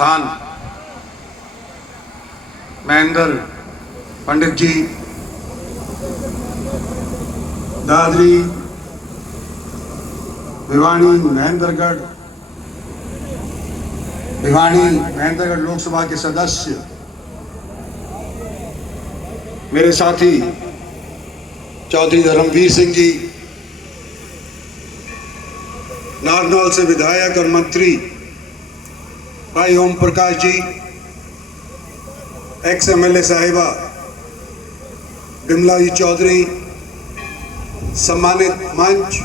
प्रधान महेंद्र पंडित जी, दादरी, भिवानी, महेंद्रगढ़ लोकसभा के सदस्य, मेरे साथी चौधरी धर्मवीर सिंह जी, नारनौल से विधायक और मंत्री भाई ओम प्रकाश जी, एक्स एमएलए साहिबा बिमला जी चौधरी, सम्मानित मंच,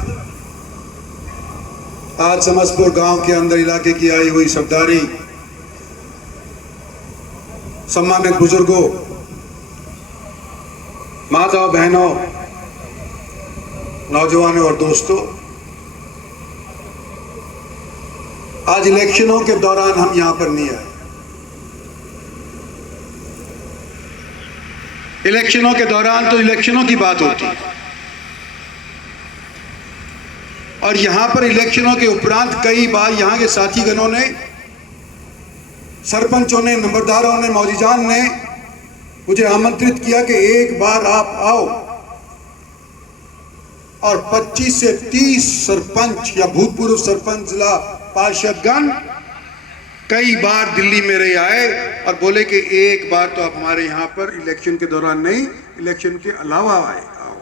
आज समस्तपुर गांव के अंदर इलाके की आई हुई सरदारी, सम्मानित बुजुर्गों, माताओं, बहनों, नौजवानों और दोस्तों, आज इलेक्शनों के दौरान हम यहां पर नहीं आए। इलेक्शनों के दौरान तो इलेक्शनों की बात होती है, और यहां पर इलेक्शनों के उपरांत कई बार यहां के साथीगणों ने, सरपंचों ने, नंबरदारों ने, मौजीजान ने मुझे आमंत्रित किया कि एक बार आप आओ और 25 से 30 सरपंच या भूतपूर्व सरपंच, जिला पार्षदगण कई बार दिल्ली में रह आए और बोले कि एक बार तो आप हमारे यहां पर इलेक्शन के दौरान नहीं, इलेक्शन के अलावा आए आओ।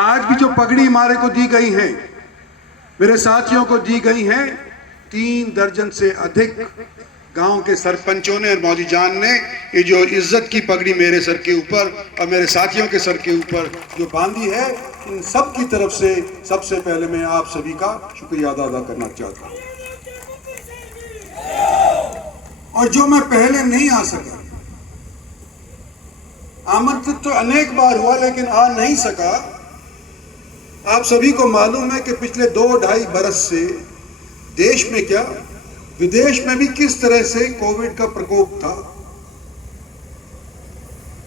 आज भी जो पगड़ी हमारे को दी गई है, मेरे साथियों को दी गई है, 3 दर्जन से अधिक गांव के सरपंचों ने और मौजीजान ने ये जो इज्जत की पगड़ी मेरे सर के ऊपर और मेरे साथियों के सर के ऊपर जो बांधी है, इन सब की तरफ से सबसे पहले मैं आप सभी का शुक्रिया अदा करना चाहता हूं। और जो मैं पहले नहीं आ सका, आमंत्रित तो अनेक बार हुआ लेकिन आ नहीं सका। आप सभी को मालूम है कि पिछले 2-2.5 बरस से देश में क्या, विदेश में भी किस तरह से कोविड का प्रकोप था,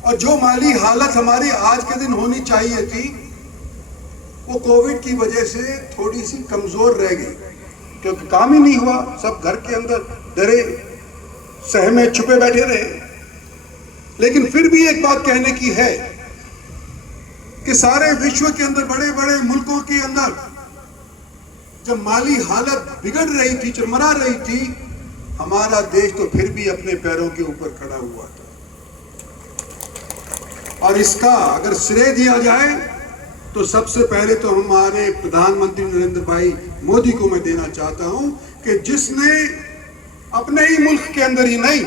और जो माली हालत हमारी आज के दिन होनी चाहिए थी, वो कोविड की वजह से थोड़ी सी कमजोर रह गई, क्योंकि काम ही नहीं हुआ। सब घर के अंदर डरे, सहमे, छुपे बैठे रहे। लेकिन फिर भी एक बात कहने की है कि सारे विश्व के अंदर, बड़े बड़े मुल्कों के अंदर जब माली हालत बिगड़ रही थी, चरमरा रही थी, हमारा देश तो फिर भी अपने पैरों के ऊपर खड़ा हुआ था। और इसका अगर श्रेय दिया जाए तो सबसे पहले तो हमारे प्रधानमंत्री नरेंद्र भाई मोदी को मैं देना चाहता हूं कि जिसने अपने ही मुल्क के अंदर ही नहीं,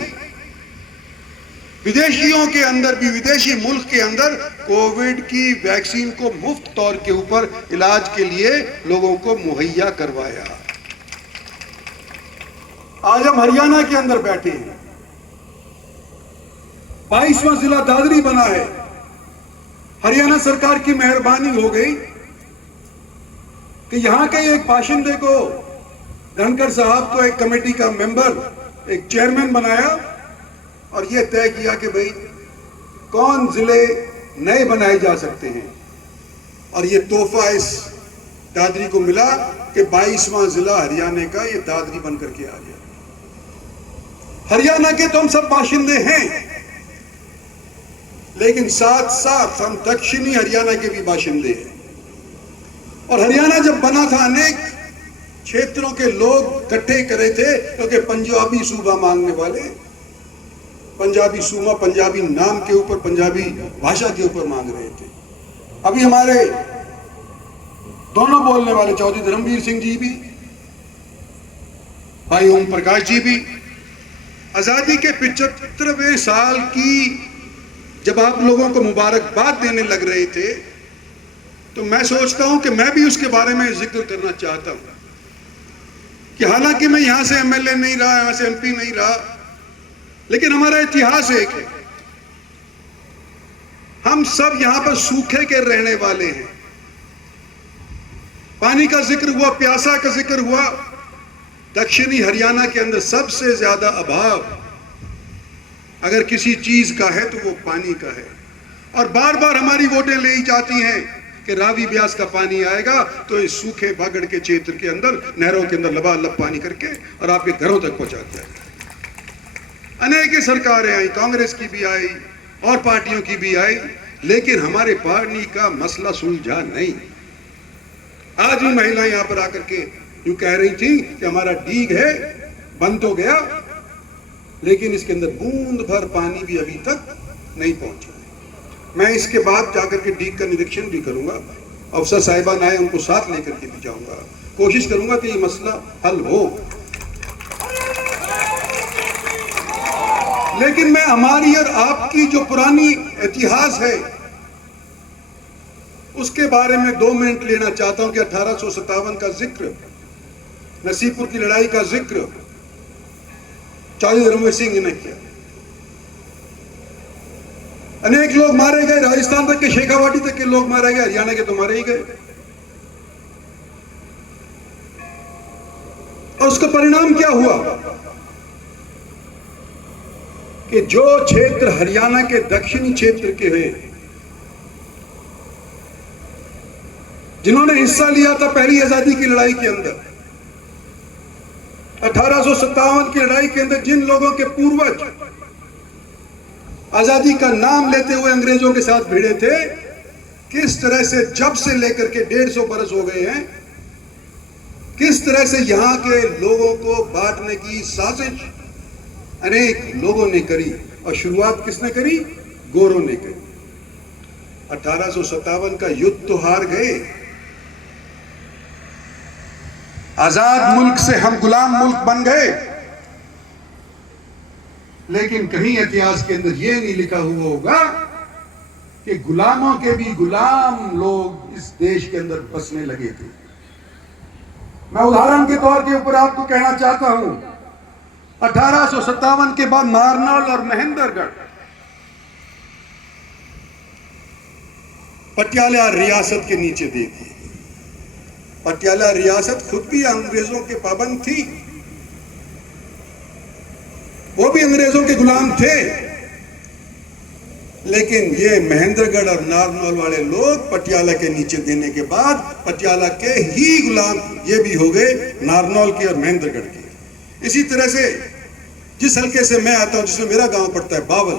विदेशियों के अंदर भी, विदेशी मुल्क के अंदर कोविड की वैक्सीन को मुफ्त तौर के ऊपर इलाज के लिए लोगों को मुहैया करवाया। आज हम हरियाणा के अंदर बैठे हैं, 22वां जिला दादरी बना है। हरियाणा सरकार की मेहरबानी हो गई कि यहां के एक बाशिंदे को, धनखड़ साहब को, एक कमेटी का मेंबर, एक चेयरमैन बनाया और यह तय किया कि भाई कौन जिले नए बनाए जा सकते हैं। और यह तोहफा इस दादरी को मिला कि 22वां जिला हरियाणा का ये दादरी बनकर के आ गया। हरियाणा के तो हम सब बाशिंदे हैं, लेकिन साथ साथ हम दक्षिणी हरियाणा के भी बाशिंदे हैं। और हरियाणा जब बना था, अनेक क्षेत्रों के लोग इकट्ठे करे थे, क्योंकि पंजाबी सूबा मांगने वाले, पंजाबी सूबा, पंजाबी नाम के ऊपर, पंजाबी भाषा के ऊपर मांग रहे थे। अभी हमारे दोनों बोलने वाले चौधरी धर्मवीर सिंह जी भी, भाई ओम प्रकाश जी भी, आजादी के 75वें साल की जब आप लोगों को मुबारकबाद देने लग रहे थे, तो मैं सोचता हूं कि मैं भी उसके बारे में जिक्र करना चाहता हूं कि हालांकि मैं यहां से एमएलए नहीं रहा, यहां से एमपी नहीं रहा, लेकिन हमारा इतिहास एक है। हम सब यहां पर सूखे के रहने वाले हैं। पानी का जिक्र हुआ, प्यासा का जिक्र हुआ। दक्षिणी हरियाणा के अंदर सबसे ज्यादा अभाव अगर किसी चीज का है तो वो पानी का है। और बार बार हमारी वोटें ली जाती हैं कि रावी ब्यास का पानी आएगा तो इस सूखे बागड़ के क्षेत्र के अंदर नहरों के अंदर लबालब पानी करके और आपके घरों तक पहुंचा दिया। अनेक सरकारें आई, कांग्रेस की भी आई और पार्टियों की भी आई, लेकिन हमारे पानी का मसला सुलझा नहीं। आज भी महिलाएं यहां पर आकर के यूं कह रही थी कि हमारा डीग है बंद तो गया, लेकिन इसके अंदर बूंद भर पानी भी अभी तक नहीं पहुंचा। मैं इसके बाद जाकर के डीग का निरीक्षण भी करूंगा, अफसर साहिबान आए उनको साथ लेकर के भी जाऊंगा, कोशिश करूंगा कि ये मसला हल हो। लेकिन मैं हमारी और आपकी जो पुरानी इतिहास है उसके बारे में 2 मिनट लेना चाहता हूं कि 1857 का जिक्र, नसीबपुर की लड़ाई का जिक्र चौधरी रणवीर सिंह ने किया। अनेक लोग मारे गए, राजस्थान तक के शेखावाटी तक के लोग मारे गए, हरियाणा के तो मारे ही गए। और उसका परिणाम क्या हुआ कि जो क्षेत्र हरियाणा के दक्षिणी क्षेत्र के हैं, जिन्होंने हिस्सा लिया था पहली आजादी की लड़ाई के अंदर, 1857 की लड़ाई के अंदर जिन लोगों के पूर्वज आजादी का नाम लेते हुए अंग्रेजों के साथ भिड़े थे, किस तरह से जब से लेकर के 150 बरस हो गए हैं, किस तरह से यहां के लोगों को बांटने की साजिश अनेक लोगों ने करी। और शुरुआत किसने करी? गोरों ने करी। 1857 का युद्ध तो हार गए, आजाद मुल्क से हम गुलाम मुल्क बन गए, लेकिन कहीं इतिहास के अंदर यह नहीं लिखा हुआ होगा कि गुलामों के भी गुलाम लोग इस देश के अंदर बसने लगे थे। मैं उदाहरण के तौर के ऊपर आपको कहना चाहता हूं, 1857 के बाद नारनौल और महेंद्रगढ़ पटियाला रियासत के नीचे दे दी। पटियाला रियासत खुद भी अंग्रेजों के पाबंद थी, वो भी अंग्रेजों के गुलाम थे, लेकिन ये महेंद्रगढ़ और नारनौल वाले लोग पटियाला के नीचे देने के बाद पटियाला के ही गुलाम ये भी हो गए, नारनौल के और महेंद्रगढ़ के। इसी तरह से जिस हल्के से मैं आता हूं, जिसमें मेरा गांव पड़ता है बावल,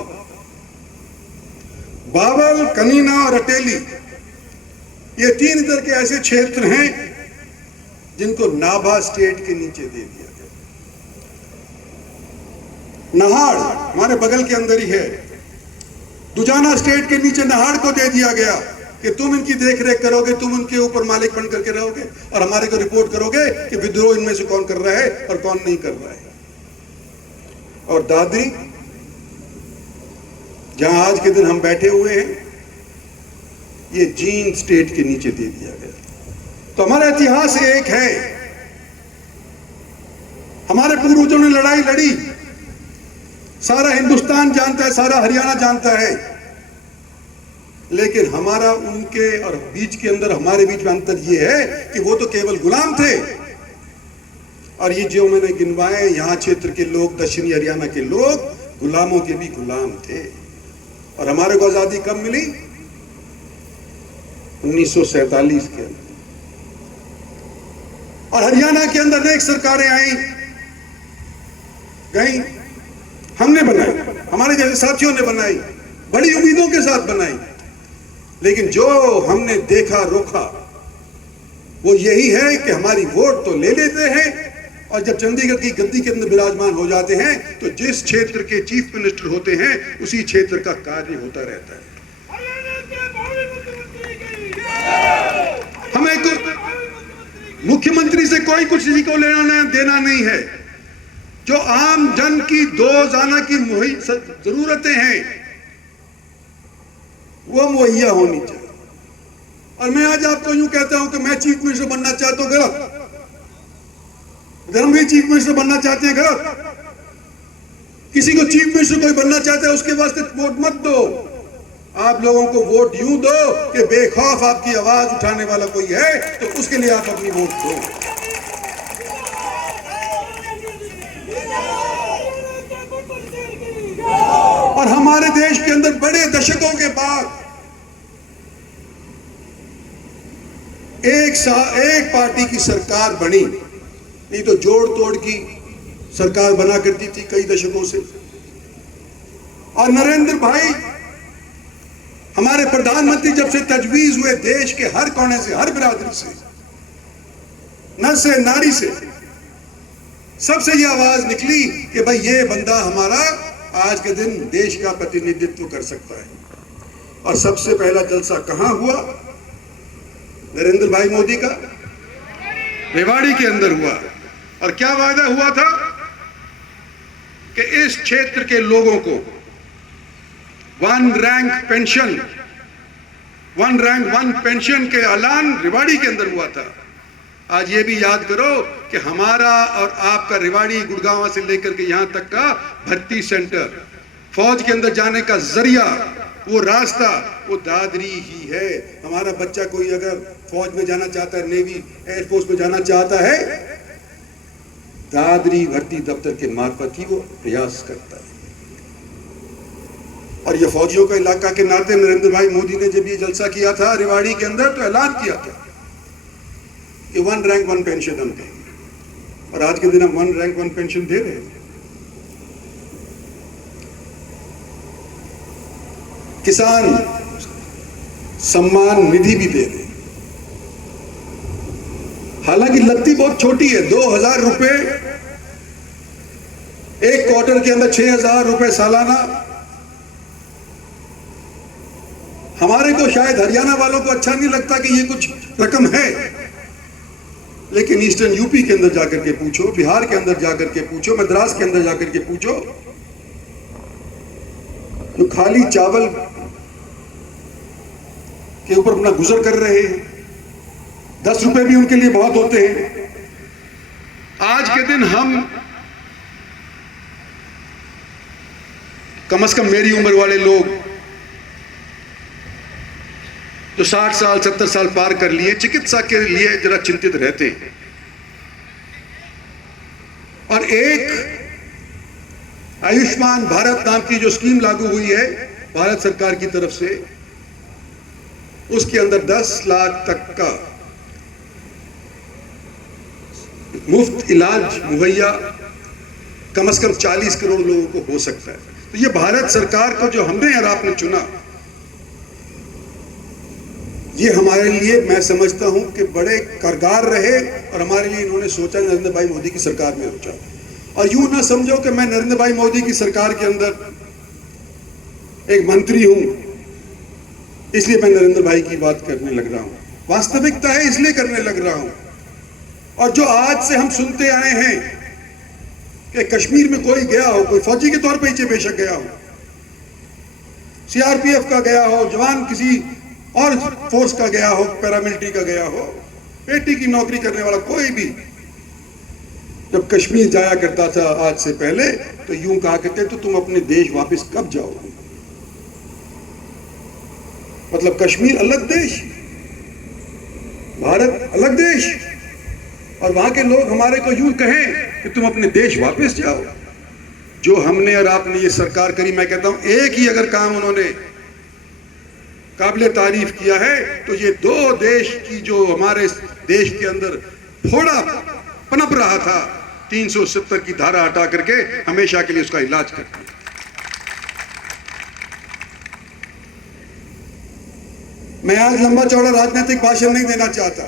बावल, कनीना और अटेली, ये 3 इधर के ऐसे क्षेत्र हैं जिनको नाभा स्टेट के नीचे दे दिया गया। नहाड़ हमारे बगल के अंदर ही है, दुजाना स्टेट के नीचे नहाड़ को दे दिया गया कि तुम इनकी देख रेख करोगे, तुम उनके ऊपर मालिक बन करके रहोगे और हमारे को रिपोर्ट करोगे कि विद्रोह इनमें से कौन कर रहा है और कौन नहीं कर रहा है। और दादरी, जहां आज के दिन हम बैठे हुए हैं, ये जींद स्टेट के नीचे दे दिया गया। तो हमारा इतिहास एक है, हमारे पूर्वजों ने लड़ाई लड़ी, सारा हिंदुस्तान जानता है, सारा हरियाणा जानता है, लेकिन हमारा उनके और बीच के अंदर हमारे बीच में अंतर यह है कि वो तो केवल गुलाम थे और ये जो मैंने गिनवाए यहाँ क्षेत्र के लोग, दक्षिणी हरियाणा के लोग, गुलामों के भी गुलाम थे। और हमारे को आजादी कब मिली? 1947 के अंदर। और हरियाणा के अंदर अनेक सरकारें आई गई, हमने बनाई, हमारे जैसे साथियों ने बनाई, बड़ी उम्मीदों के साथ बनाई, लेकिन जो हमने देखा रोका वो यही है कि हमारी वोट तो ले लेते हैं और जब चंडीगढ़ की गद्दी के अंदर विराजमान हो जाते हैं तो जिस क्षेत्र के चीफ मिनिस्टर होते हैं उसी क्षेत्र का कार्य होता रहता है। हमें तो मुख्यमंत्री से कोई कुछ किसी को लेना देना नहीं है, जो आम जन की रोजाना की जरूरतें हैं वो मुहैया होनी चाहिए। और मैं आज आपको यूं कहता हूं कि मैं चीफ मिनिस्टर बनना चाहता हूं, गलत। धर्मवीर चीफ मिनिस्टर बनना चाहते हैं, गलत। किसी को चीफ मिनिस्टर कोई बनना चाहता है उसके वास्ते वोट मत दो, आप लोगों को वोट यूं दो कि बेखौफ आपकी आवाज उठाने वाला कोई है तो उसके लिए आप अपनी वोट दो। और हमारे देश के अंदर बड़े दशकों के बाद एक पार्टी की सरकार बनी, नहीं तो जोड़ तोड़ की सरकार बना करती थी कई दशकों से। और नरेंद्र भाई हमारे प्रधानमंत्री जब से तजवीज हुए, देश के हर कोने से, हर बिरादरी से, नर से नारी से, सबसे ये आवाज निकली कि भाई ये बंदा हमारा आज के दिन देश का प्रतिनिधित्व कर सकता है। और सबसे पहला जलसा कहां हुआ? नरेंद्र भाई मोदी का रेवाड़ी के अंदर हुआ। और क्या वादा हुआ था कि इस क्षेत्र के लोगों को वन रैंक वन पेंशन के ऐलान रेवाड़ी के अंदर हुआ था। आज ये भी याद करो कि हमारा और आपका रेवाड़ी गुड़गांव से लेकर के यहां तक का भर्ती सेंटर, फौज के अंदर जाने का जरिया, वो रास्ता, वो दादरी ही है। हमारा बच्चा कोई अगर फौज में जाना चाहता है, नेवी एयरफोर्स में जाना चाहता है, दादरी भर्ती दफ्तर के मार्फत ही वो प्रयास करता है। और ये फौजियों का इलाका के नाते नरेंद्र भाई मोदी ने जब ये जलसा किया था रेवाड़ी के अंदर, तो ऐलान किया था कि वन रैंक वन पेंशन हम देंगे। और आज के दिन हम वन रैंक वन पेंशन दे रहे हैं। किसान सम्मान निधि भी दे रहे हैं। हालांकि लत्ती बहुत छोटी है, 2000 रुपए एक क्वार्टर के अंदर, 6000 रुपए सालाना। हमारे को शायद हरियाणा वालों को अच्छा नहीं लगता कि ये कुछ रकम है, लेकिन ईस्टर्न यूपी के अंदर जाकर के पूछो, बिहार के अंदर जाकर के पूछो, मद्रास के अंदर जाकर के पूछो, जो खाली चावल के ऊपर अपना गुजर कर रहे हैं, 10 रुपए भी उनके लिए बहुत होते हैं। आज के दिन हम, कम से कम मेरी उम्र वाले लोग जो 60 साल 70 साल पार कर लिए, चिकित्सा के लिए जरा चिंतित रहते हैं। और एक आयुष्मान भारत नाम की जो स्कीम लागू हुई है भारत सरकार की तरफ से, उसके अंदर 10 लाख तक का मुफ्त इलाज मुहैया कम से कम 40 करोड़ लोगों को हो सकता है। तो ये भारत सरकार को जो हमने और आपने चुना, ये हमारे लिए, मैं समझता हूं कि बड़े कारगर रहे। और हमारे लिए इन्होंने सोचा, नरेंद्र भाई मोदी की सरकार में सोचा। और यूं ना समझो कि मैं नरेंद्र भाई मोदी की सरकार के अंदर एक मंत्री हूं इसलिए मैं नरेंद्र भाई की बात करने लग रहा हूं। वास्तविकता है इसलिए करने लग रहा हूं। और जो आज से हम सुनते आए हैं कि कश्मीर में कोई गया हो, कोई फौजी के तौर पर ही बेशक गया हो, सीआरपीएफ का गया हो, जवान किसी और फोर्स का गया हो, पैरामिलिट्री का गया हो, पेटी की नौकरी करने वाला कोई भी जब कश्मीर जाया करता था आज से पहले, तो यूं कहा करते तो तुम अपने देश वापस कब जाओगे। मतलब कश्मीर अलग देश, भारत अलग देश, और वहां के लोग हमारे को यूं कहें कि तुम अपने देश वापस जाओ। जो हमने और आपने ये सरकार करी, मैं कहता हूं एक ही अगर काम उन्होंने काबिले तारीफ किया है तो ये 2 देश की जो हमारे देश के अंदर थोड़ा पनप रहा था, 370 की धारा हटा करके हमेशा के लिए उसका इलाज कर दिया। मैं आज लंबा चौड़ा राजनीतिक भाषण नहीं देना चाहता,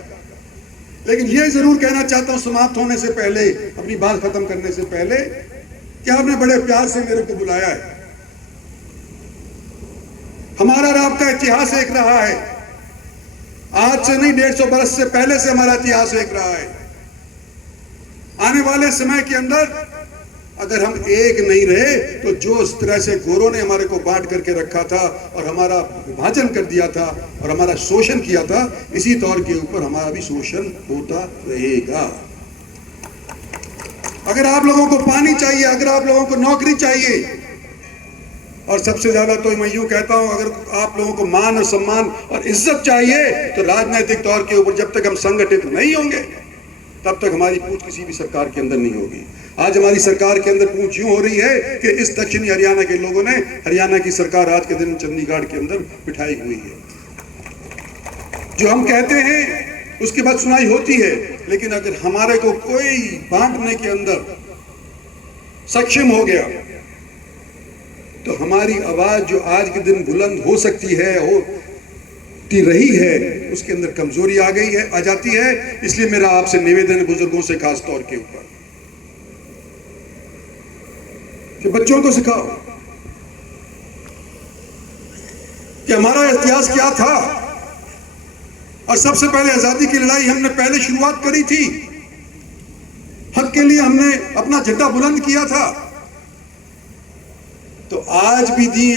लेकिन यह जरूर कहना चाहता हूं समाप्त होने से पहले, अपनी बात खत्म करने से पहले, कि आपने बड़े प्यार से मेरे को बुलाया है। हमारा और आपका इतिहास एक रहा है, आज से नहीं 150 बरस से पहले से हमारा इतिहास एक रहा है। आने वाले समय के अंदर अगर हम एक नहीं रहे तो जो इस तरह से गोरों ने हमारे को बांट करके रखा था और हमारा विभाजन कर दिया था और हमारा शोषण किया था, इसी तौर के ऊपर हमारा भी शोषण होता रहेगा। अगर आप लोगों को पानी चाहिए, अगर आप लोगों को नौकरी चाहिए, और सबसे ज्यादा तो मैं यूं कहता हूं, अगर आप लोगों को मान और सम्मान और इज्जत चाहिए, तो राजनीतिक तौर के ऊपर जब तक हम संगठित नहीं होंगे तब तक हमारी पूंछ किसी भी सरकार के अंदर नहीं होगी। आज हमारी सरकार के अंदर पूंछ यूं हो रही है कि इस दक्षिणी हरियाणा के लोगों ने हरियाणा की सरकार आज के दिन चंडीगढ़ के अंदर बिठाई हुई है। जो हम कहते हैं उसके बाद सुनाई होती है, लेकिन अगर हमारे को कोई बांटने के अंदर सक्षम हो गया तो हमारी आवाज जो आज के दिन बुलंद हो सकती है, होती रही है, उसके अंदर कमजोरी आ गई है, आ जाती है। इसलिए मेरा आपसे निवेदन है बुजुर्गों से खास तौर के ऊपर कि बच्चों को सिखाओ कि हमारा इतिहास क्या था, और सबसे पहले आजादी की लड़ाई हमने पहले शुरुआत करी थी, हक के लिए हमने अपना झंडा बुलंद किया था। तो आज भी दी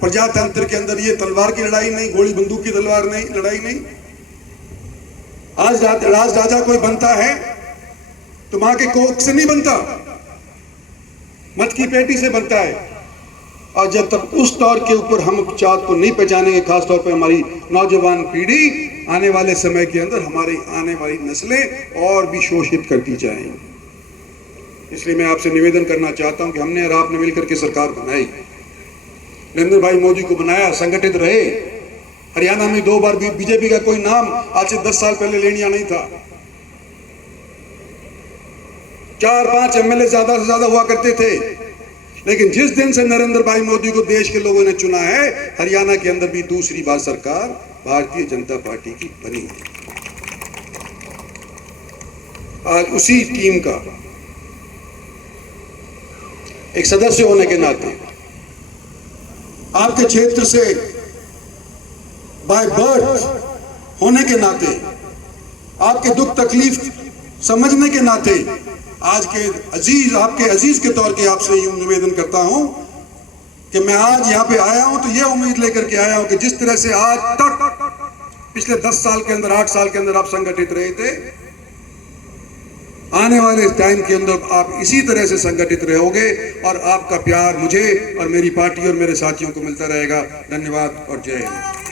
प्रजातंत्र के अंदर ये तलवार की लड़ाई नहीं, गोली बंदूक की तलवार नहीं, लड़ाई नहीं। आज राज राजा कोई बनता है तो मां के कोख से नहीं बनता, मत की पेटी से बनता है। और जब तक उस तौर के ऊपर हम चाँद को नहीं पहचानेंगे, खासतौर पर हमारी नौजवान पीढ़ी आने वाले समय के अंदर हमारी आने वाली नस्लें और भी शोषित करती जाएंगी। इसलिए मैं आपसे निवेदन करना चाहता हूं कि हमने और आपने मिलकर के सरकार बनाई, नरेंद्र भाई मोदी को बनाया, संगठित रहे। हरियाणा में 2 बार बीजेपी का कोई नाम आज से 10 साल पहले लेनिया नहीं था। 4-5 एमएलए ज्यादा से ज्यादा हुआ करते थे, लेकिन जिस दिन से नरेंद्र भाई मोदी को देश के लोगों ने चुना है, हरियाणा के अंदर भी दूसरी बार सरकार भारतीय जनता पार्टी की बनी है। आज उसी टीम का एक सदस्य होने के नाते, आपके क्षेत्र से बाय बर्थ होने के नाते, आपके दुख तकलीफ समझने के नाते, आज के अजीज, आपके अजीज के तौर के आपसे यूं निवेदन करता हूं कि मैं आज यहां पे आया हूं तो यह उम्मीद लेकर के आया हूं कि जिस तरह से आज तक पिछले 10 साल के अंदर, 8 साल के अंदर आप संगठित रहे थे, आने वाले टाइम के अंदर आप इसी तरह से संगठित रहोगे और आपका प्यार मुझे और मेरी पार्टी और मेरे साथियों को मिलता रहेगा। धन्यवाद और जय हिंद।